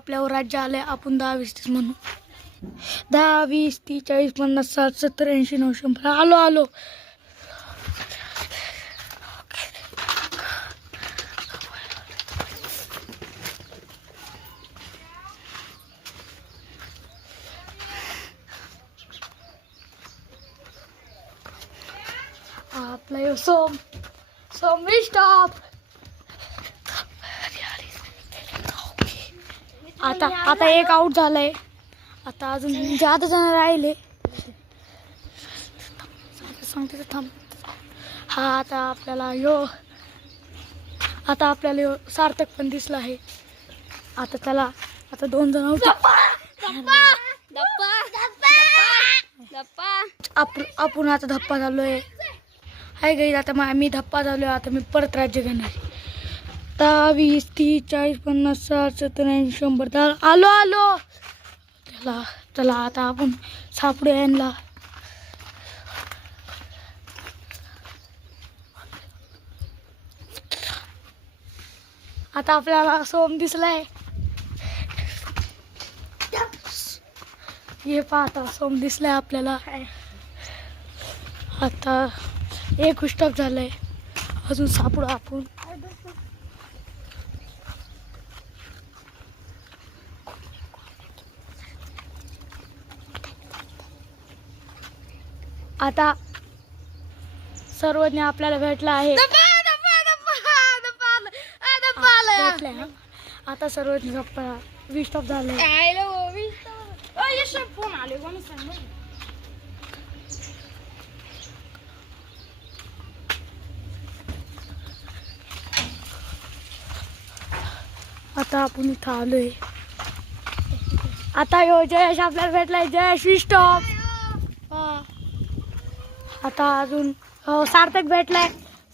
आपल्यावर राज्य आले. आपण 10 20 30 म्हणू. 10 20 30 40 50 60 70 80 90 100. आलो. आपला सोम स्टॉप. आता एक आउट झालाय. आता अजून जादा जण राहिले. सांगते थांब. हा आता आपल्याला सार्थक पण दिसला आहे. आता 2 जण आउट. आपण आता धप्पा झालोय. हाय गाईज, आता मी धप्पा झालोय. आता मी परत राज्य घेणार. 10 20 30 40 50 60 70 80 100. आलो. चला आता आपण सापडू यांना. आता आपल्याला सोम दिसलाय. हे पाहता सोम दिसलाय आपल्याला. आता एक स्टॉप झालंय. अजून सापडू आपण. आता सर्वज्ञ आपल्याला भेटला आहे. भेटलाय. आता सर्वज्ञ धप्पा 20 स्टॉप झाले. आता आपण इथं आलोय. आता जयेश आपल्याला भेटलाय. जयेश 20 स्टॉप. आता अजून सार्थक भेटलाय.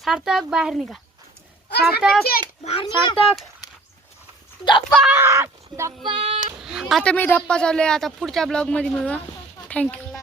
सार्थक बाहेर निघा. सार्थक धप्पा. आता मी धप्पा चाललोय. आता पुढच्या ब्लॉग मध्ये मिळूया. थँक्यू.